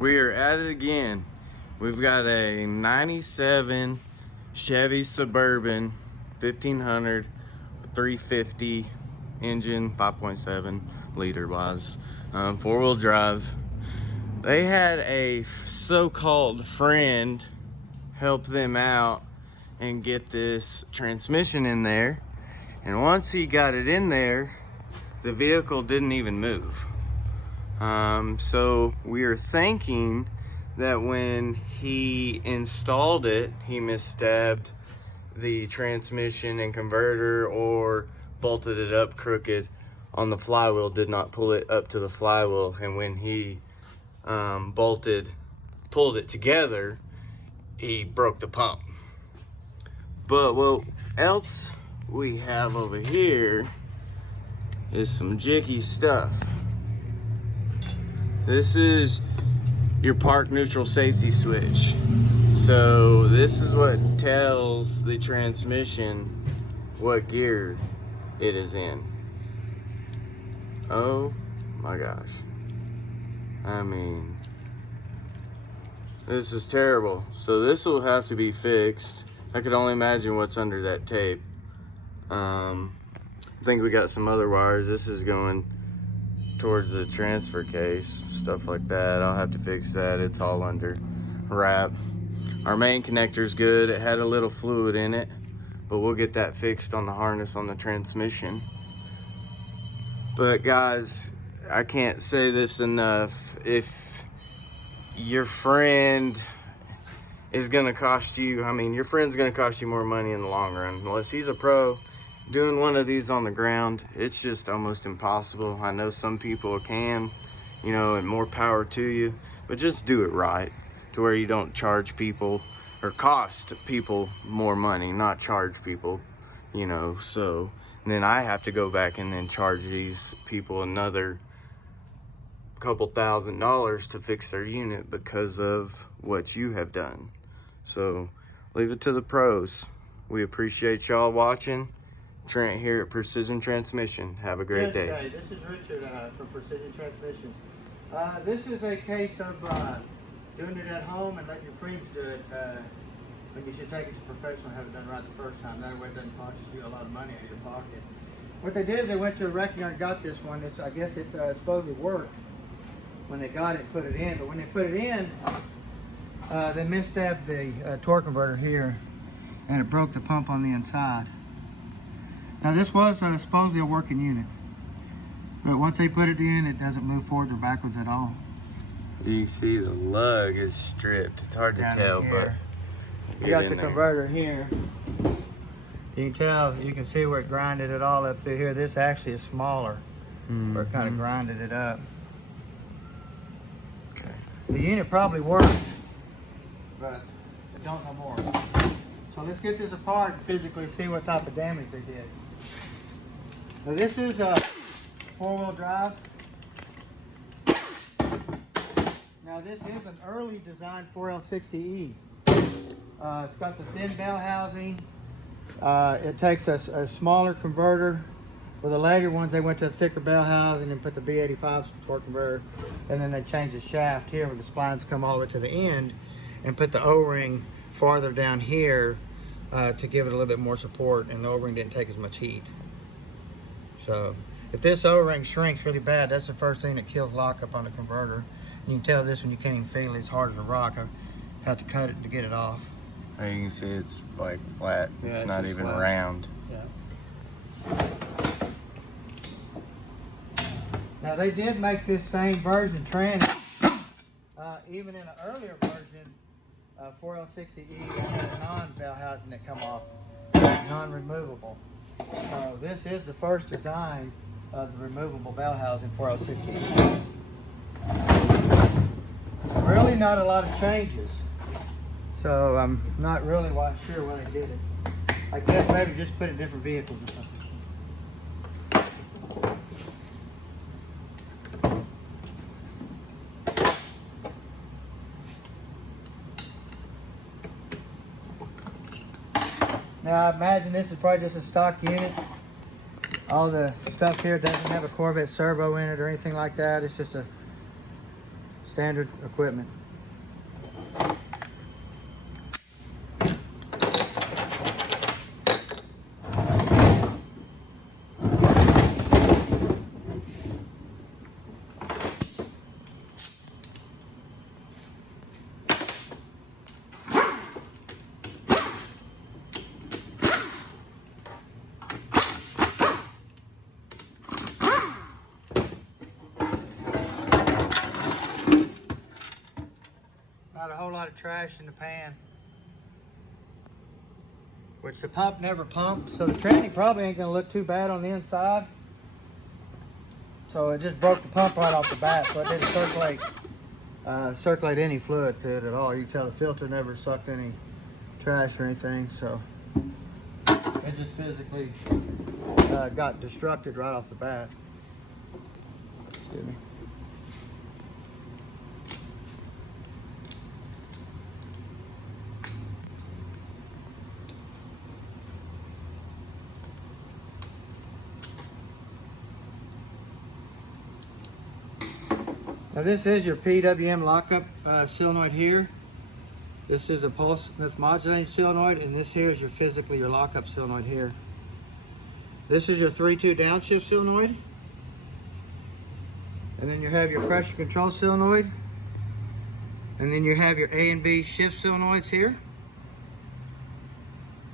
We are at it again. We've got a 97 Chevy Suburban 1500 350 engine, 5.7 liter wise, 4-wheel drive. They had a so-called friend help them out and get this transmission in there, and once he got it in there, the vehicle didn't even move. So we are thinking that when he installed it, he misstabbed the transmission and converter or bolted it up crooked on the flywheel, did not pull it up to the flywheel, and when he pulled it together, he broke the pump. But what else we have over here is some jicky stuff. This is your park neutral safety switch. So this is what tells the transmission what gear it is in. Oh my gosh. I mean, this is terrible. So this will have to be fixed. I could only imagine what's under that tape. I think we got some other wires. This is going towards the transfer case, stuff like that. I'll have to fix that. It's all under wrap. Our main connector's good. It had a little fluid in it, but we'll get that fixed on the harness on the transmission. But guys, I can't say this enough. If your friend is gonna cost you, I mean, your friend's gonna cost you more money in the long run. Unless he's a pro, doing one of these on the ground, it's just almost impossible. I know some people can, you know, and more power to you, but just do it right to where you don't charge people or cost people more money, not charge people, you know. So then I have to go back and then charge these people another couple $1,000s to fix their unit because of what you have done. So leave it to the pros. We appreciate y'all watching. Trent here at Precision Transmission. Have a great day. Okay, this is Richard from Precision Transmissions. This is a case of doing it at home and letting your friends do it when you should take it to professional and have it done right the first time. That way it doesn't cost you a lot of money out of your pocket. What they did is they went to a wreck yard and got this one. I guess it supposedly worked when they got it and put it in, but when they put it in, they misstabbed the torque converter here and it broke the pump on the inside. Now this was supposedly a working unit, but once they put it in, it doesn't move forwards or backwards at all. You see the lug is stripped. It's hard to tell, but you got the converter here. You can tell, you can see where it grinded it all up through here. This actually is smaller, where it kind of grinded it up. Okay. The unit probably worked, but I don't know more. So let's get this apart and physically see what type of damage they did. Now this is a 4-wheel drive. Now this is an early designed 4L60E. It's got the thin bell housing. It takes a smaller converter. With the later ones, they went to a thicker bell housing and put the B85 torque converter, and then they changed the shaft here where the splines come all the way to the end and put the O-ring farther down here to give it a little bit more support, and the O-ring didn't take as much heat. So if this O-ring shrinks really bad, that's the first thing that kills lockup on the converter. You can tell this when you can't even feel it. It's hard as a rock. I have to cut it to get it off. As you can see, it's like flat. Yeah, it's not even flat. round. Yeah. Now they did make this same version trans, even in an earlier version, 4L60E has a non-bell housing that come off, non-removable. So this is the first design of the removable bell housing 4L60E. Really not a lot of changes. So I'm not really sure why they did it. I guess maybe just put it in different vehicles or something. Now I imagine this is probably just a stock unit. All the stuff here doesn't have a Corvette Servo in it or anything like that. It's just a standard equipment. Not a whole lot of trash in the pan. Which the pump never pumped, so the tranny probably ain't gonna look too bad on the inside. So it just broke the pump right off the bat, so it didn't circulate any fluid through it at all. You can tell the filter never sucked any trash or anything, so it just physically got destructed right off the bat. Excuse me. Now this is your PWM lockup solenoid here. This is a pulse modulating solenoid, and this here is physically your lockup solenoid here. This is your 3-2 downshift solenoid. And then you have your pressure control solenoid. And then you have your A and B shift solenoids here.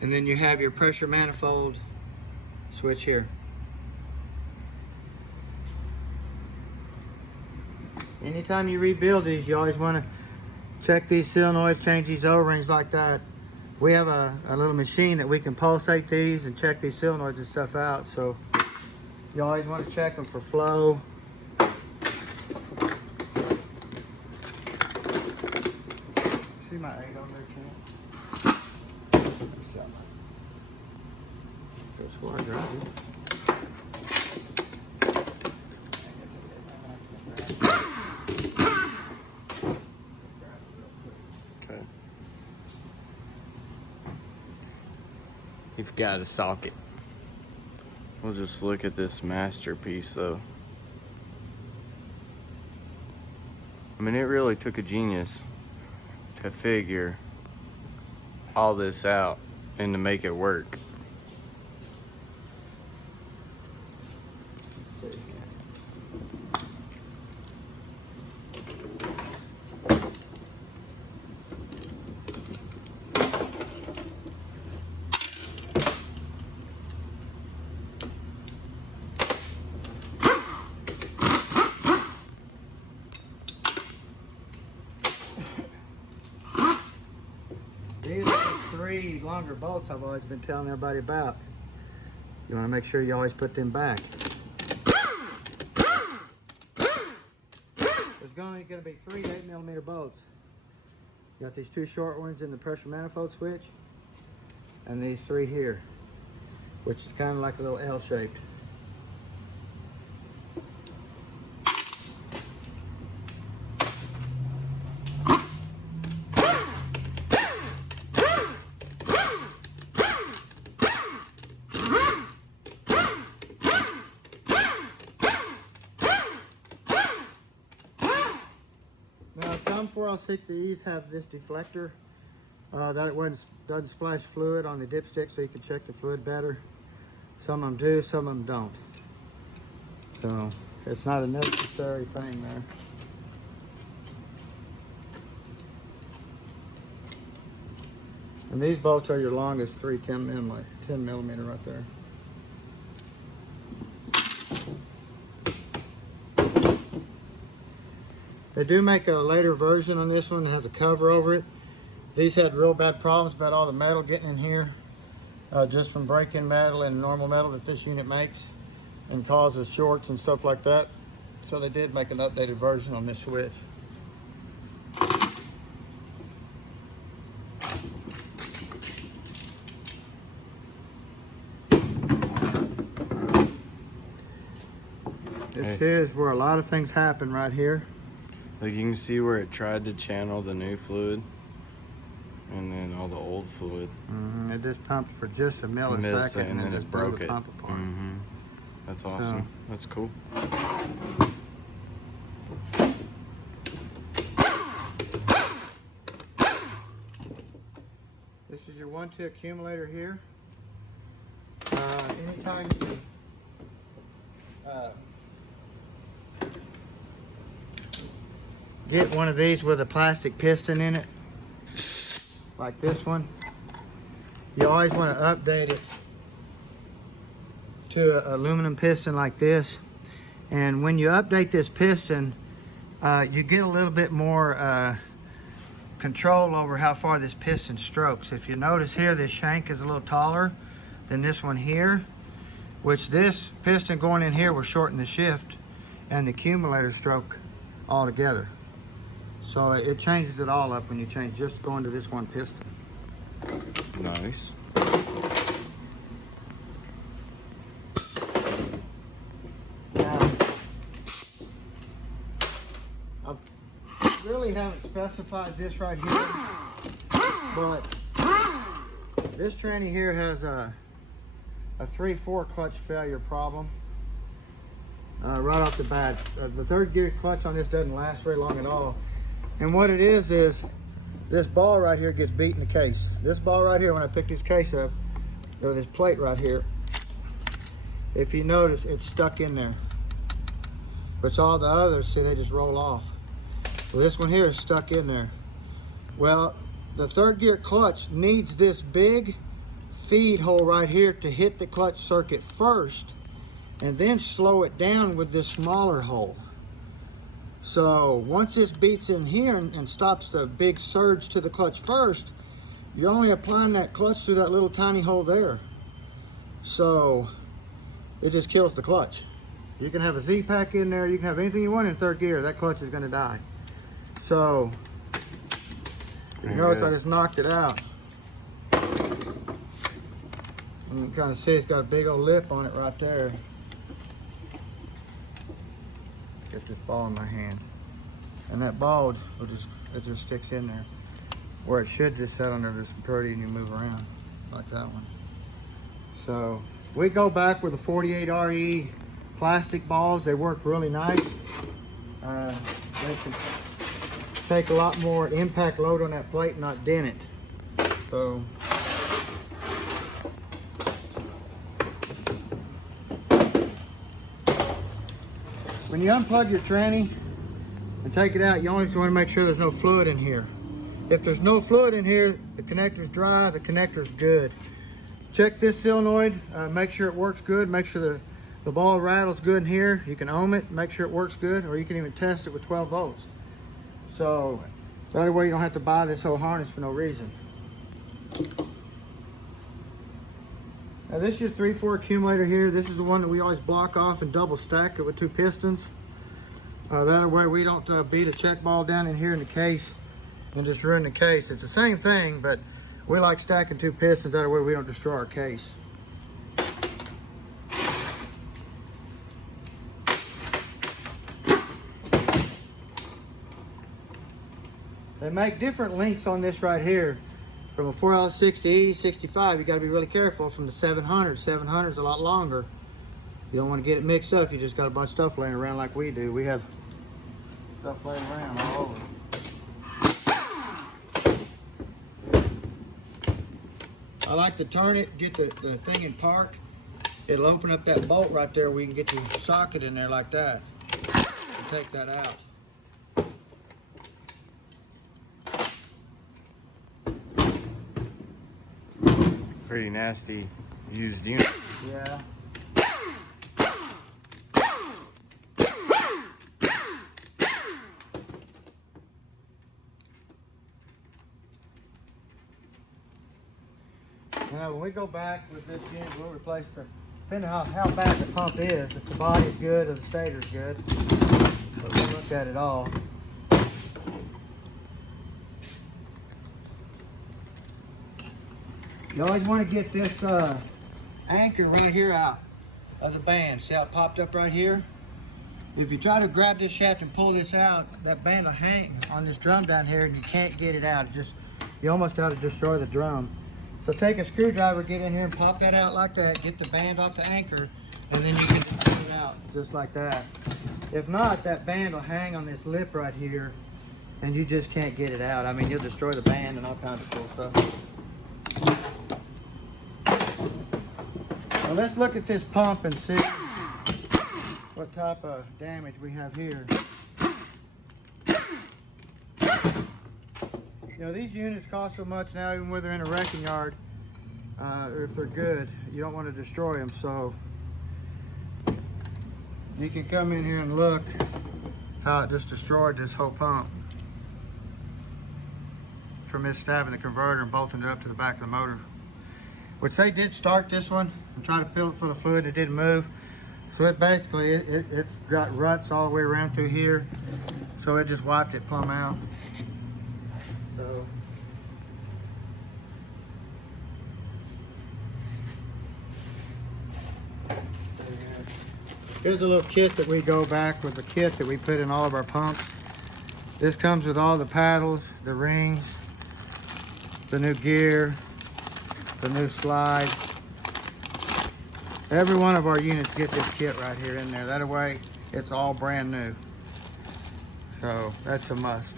And then you have your pressure manifold switch here. Anytime you rebuild these, you always want to check these solenoids, change these O-rings like that. We have a little machine that we can pulsate these and check these solenoids and stuff out. So you always want to check them for flow. See my 8 on there, Trent? That's where I drive it. You've got a socket. We'll just look at this masterpiece though. I mean, it really took a genius to figure all this out and to make it work. These are the 3 longer bolts I've always been telling everybody about. You want to make sure you always put them back. There's going to be 3 8mm bolts. You got these 2 short ones in the pressure manifold switch, and these 3 here, which is kind of like a little L-shaped. Now some 4L60Es have this deflector that it doesn't splash fluid on the dipstick, so you can check the fluid better. Some of them do, some of them don't. So it's not a necessary thing there. And these bolts are your longest 10 millimeter right there. They do make a later version on this one that has a cover over it. These had real bad problems about all the metal getting in here, just from break-in metal and normal metal that this unit makes, and causes shorts and stuff like that. So they did make an updated version on this switch. This is where a lot of things happen right here. Like, you can see where it tried to channel the new fluid and then all the old fluid. It just pumped for just a millisecond and then just broke the pump apart. That's awesome. So, that's cool. This is your 1-2 accumulator here. Anytime you get one of these with a plastic piston in it, like this one, you always want to update it to an aluminum piston like this. And when you update this piston, you get a little bit more control over how far this piston strokes. If you notice here, this shank is a little taller than this one here, which this piston going in here will shorten the shift and the accumulator stroke altogether. So it changes it all up when you change just going to this one piston. Nice. Now, I really haven't specified this right here, but this tranny here has a 3/4 clutch failure problem right off the bat. The third gear clutch on this doesn't last very long at all. And what it is this ball right here gets beat in the case. This ball right here, when I pick this case up, or this plate right here, if you notice, it's stuck in there. But all the others, see, they just roll off. Well, this one here is stuck in there. Well, the third gear clutch needs this big feed hole right here to hit the clutch circuit first, and then slow it down with this smaller hole. So once this beats in here and stops the big surge to the clutch first, you're only applying that clutch through that little tiny hole there. So it just kills the clutch. You can have a Z-pack in there, you can have anything you want in third gear, that clutch is going to die. So you notice I just knocked it out. And you can kind of see it's got a big old lip on it right there. Get this ball in my hand, and that ball will it just sticks in there where it should just sit under this pretty, and you move around like that one. So we go back with the 48 RE plastic balls. They work really nice. They can take a lot more impact load on that plate and not dent it. So when you unplug your tranny and take it out, you always want to make sure there's no fluid in here. If there's no fluid in here, the connector's dry, the connector's good. Check this solenoid, make sure it works good, make sure the ball rattles good in here. You can ohm it, make sure it works good, or you can even test it with 12 volts. So that way you don't have to buy this whole harness for no reason. Now this is your 3/4 accumulator here. This is the one that we always block off and double stack it with 2 pistons. That way we don't beat a check ball down in here in the case and just ruin the case. It's the same thing, but we like stacking 2 pistons. That way we don't destroy our case. They make different lengths on this right here. From a 4L60E 65, you got to be really careful. From the 700, 700 is a lot longer. You don't want to get it mixed up. You just got a bunch of stuff laying around like we do. We have stuff laying around all over. I like to turn it, get the thing in park. It'll open up that bolt right there. We can get the socket in there like that. And take that out. Pretty nasty used unit. Yeah. Now when we go back with this unit, we'll replace depending on how bad the pump is, if the body's good or the stator's good. But we'll look at it all. You always want to get this anchor right here out of the band. See how it popped up right here? If you try to grab this shaft and pull this out, that band will hang on this drum down here and you can't get it out. You almost have to destroy the drum. So take a screwdriver, get in here and pop that out like that, get the band off the anchor, and then you can pull it out just like that. If not, that band will hang on this lip right here and you just can't get it out. I mean, you'll destroy the band and all kinds of cool stuff. Well, let's look at this pump and see what type of damage we have here. You know, these units cost so much now, even when they're in a wrecking yard, or if they're good, you don't want to destroy them. So you can come in here and look how it just destroyed this whole pump from this stabbing the converter and bolting it up to the back of the motor. Which they did start this one and try to fill it full of fluid. It didn't move. So it basically, it's got ruts all the way around through here. So it just wiped it plumb out. So here's a little kit that we go back with, the kit that we put in all of our pumps. This comes with all the paddles, the rings, the new gear, the new slide. Every one of our units get this kit right here in there. That way it's all brand new. So that's a must.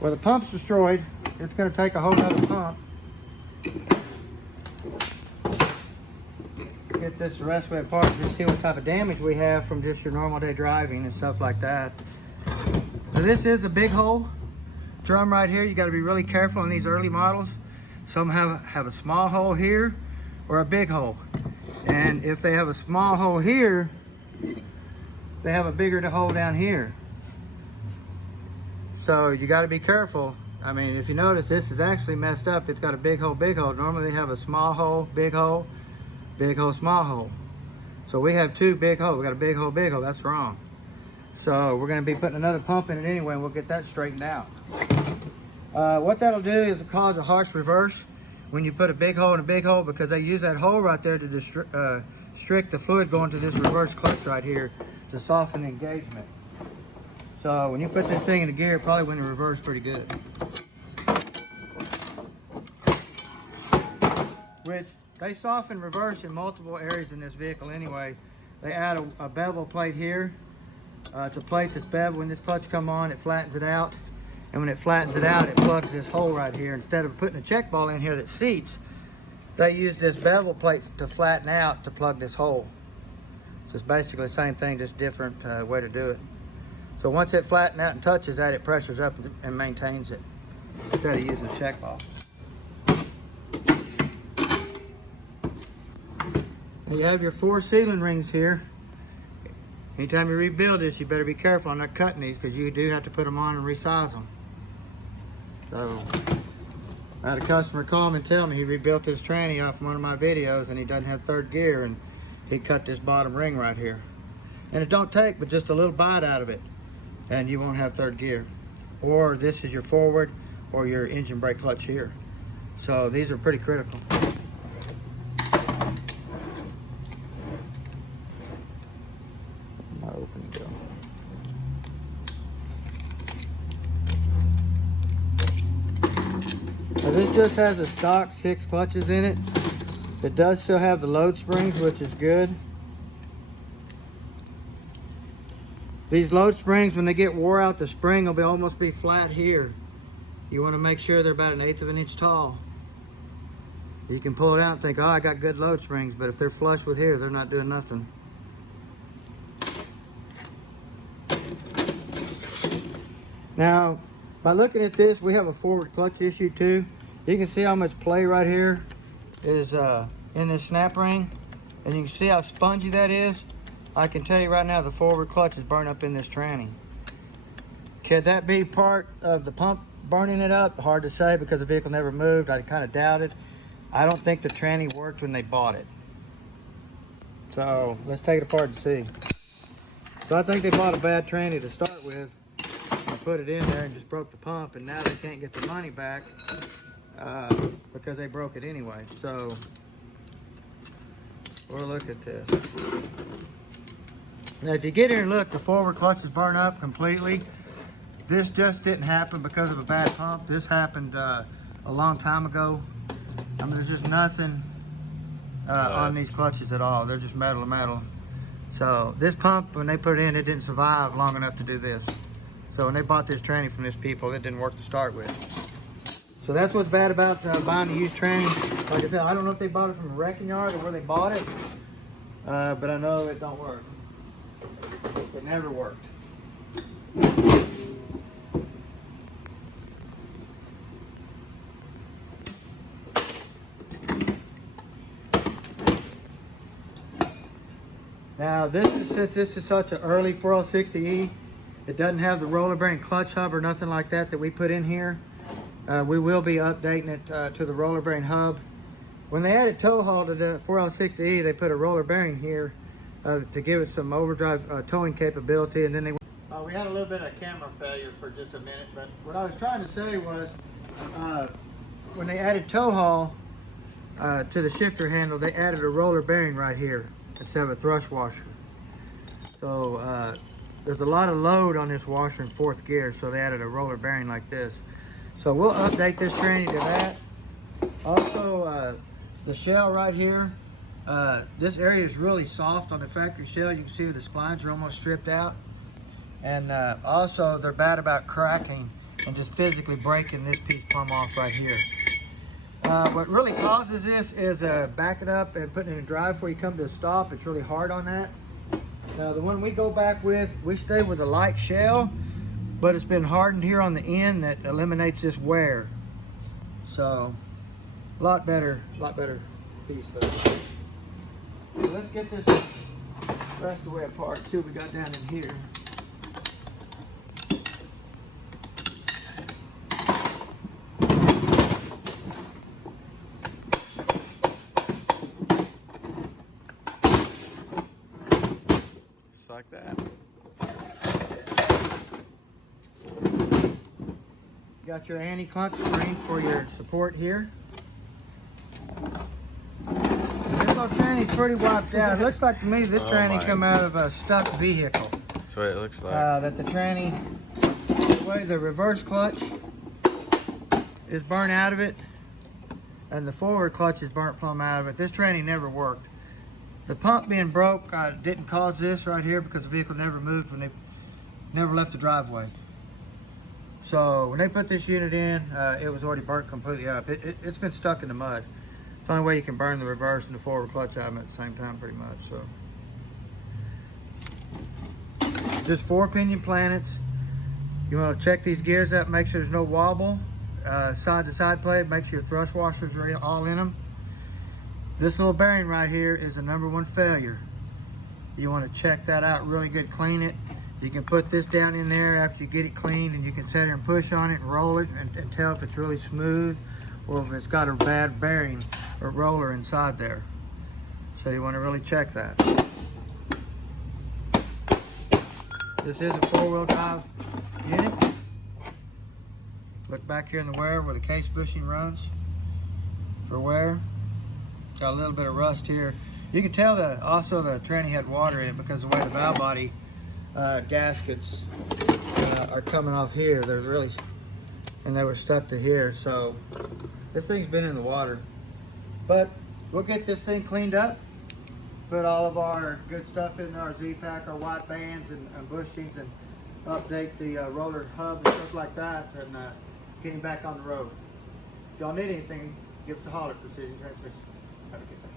Well, the pump's destroyed. It's going to take a whole nother pump. Get this the rest of it apart and just see what type of damage we have from just your normal day driving and stuff like that. So this is a big hole drum right here. You got to be really careful on these early models. Some have a small hole here or a big hole. And if they have a small hole here, they have a bigger hole down here. So you got to be careful. I mean, if you notice, this is actually messed up. It's got a big hole, big hole. Normally they have a small hole, big hole, small hole. So we have two big holes. We got a big hole, big hole. That's wrong. So we're going to be putting another pump in it anyway, and we'll get that straightened out. What that'll do is cause a harsh reverse when you put a big hole in a big hole, because they use that hole right there to restrict the fluid going to this reverse clutch right here to soften the engagement. So when you put this thing in the gear, it probably went in reverse pretty good. Which they soften reverse in multiple areas in this vehicle anyway. They add a bevel plate here. It's a plate that's beveled. When this clutch come on, it flattens it out. And when it flattens it out, it plugs this hole right here. Instead of putting a check ball in here that seats, they use this bevel plate to flatten out to plug this hole. So it's basically the same thing, just different way to do it. So once it flattens out and touches that, it pressures up and maintains it instead of using a check ball. Now you have your 4 sealing rings here. Anytime you rebuild this, you better be careful on not cutting these, because you do have to put them on and resize them. So I had a customer call me and tell me he rebuilt his tranny off one of my videos and he doesn't have 3rd gear, and he cut this bottom ring right here. And it don't take but just a little bite out of it and you won't have 3rd gear. Or this is your forward or your engine brake clutch here. So these are pretty critical. Open and go. Now this just has a stock 6 clutches in it. It does still have the load springs, which is good. These load springs, when they get wore out, the spring will almost be flat here. You want to make sure they're about 1/8 of an inch tall. You can pull it out and think, oh, I got good load springs, but if they're flush with here, they're not doing nothing. Now, by looking at this, we have a forward clutch issue too. You can see how much play right here is in this snap ring, and you can see how spongy that is. I can tell you right now, the forward clutch is burned up in this tranny. Could that be part of the pump burning it up? Hard to say, because the vehicle never moved. I kind of doubt it. I don't think the tranny worked when they bought it. So let's take it apart and see. So I think they bought a bad tranny to start with. Put it in there and just broke the pump, and now they can't get the money back because they broke it anyway. So we'll look at this. Now if you get here and look, the forward clutch is burned up completely. This just didn't happen because of a bad pump. This happened a long time ago. I mean, there's just nothing on these clutches at all. They're just metal to metal. So this pump, when they put it in, it didn't survive long enough to do this. So when they bought this tranny from these people, it didn't work to start with. So that's what's bad about buying a used tranny. Like I said, I don't know if they bought it from a wrecking yard or where they bought it, but I know it don't work. It never worked. Now since this is such an early 4060E, it doesn't have the roller bearing clutch hub or nothing like that we put in here. We will be updating it to the roller bearing hub. When they added tow haul to the 4L60E, they put a roller bearing here to give it some overdrive towing capability, and then we had a little bit of camera failure for just a minute, but what I was trying to say was when they added tow haul to the shifter handle, they added a roller bearing right here instead of a thrust washer. So there's a lot of load on this washer in 4th gear, so they added a roller bearing like this. So we'll update this tranny to that. Also, the shell right here, this area is really soft on the factory shell. You can see the splines are almost stripped out. And also, they're bad about cracking and just physically breaking this piece plumb off right here. What really causes this is backing up and putting it in drive before you come to a stop. It's really hard on that. Now, the one we go back with, we stay with a light shell, but it's been hardened here on the end that eliminates this wear. So, a lot better piece though. So let's get this rest of the way apart, see what we got down in here. Just like that. Got your anti-clunk spring for your support here. This little tranny's pretty wiped out. It looks like to me this tranny come out of a stuck vehicle. That's what it looks like. That the tranny, the way the reverse clutch is burnt out of it, and the forward clutch is burnt plumb out of it. This tranny never worked. The pump being broke didn't cause this right here because the vehicle never moved when they never left the driveway. So when they put this unit in, it was already burnt completely up. It's been stuck in the mud. It's the only way you can burn the reverse and the forward clutch out of them at the same time, pretty much. So just 4 pinion planets. You want to check these gears out, make sure there's no wobble. Side to side plate, make sure your thrust washers are all in them. This little bearing right here is the #1 failure. You want to check that out really good, clean it. You can put this down in there after you get it cleaned, and you can sit there and push on it and roll it and tell if it's really smooth or if it's got a bad bearing or roller inside there. So you want to really check that. This is a 4-wheel drive unit. Look back here in the wear where the case bushing runs for wear. Got a little bit of rust here. You can tell that also the tranny had water in it because the way the valve body gaskets are coming off here. They're really, and they were stuck to here. So this thing's been in the water. But we'll get this thing cleaned up, put all of our good stuff in our Z-Pack, our white bands and bushings, and update the roller hub and stuff like that, and get him back on the road. If y'all need anything, give us a holler at Precision Transmissions. Have a good day.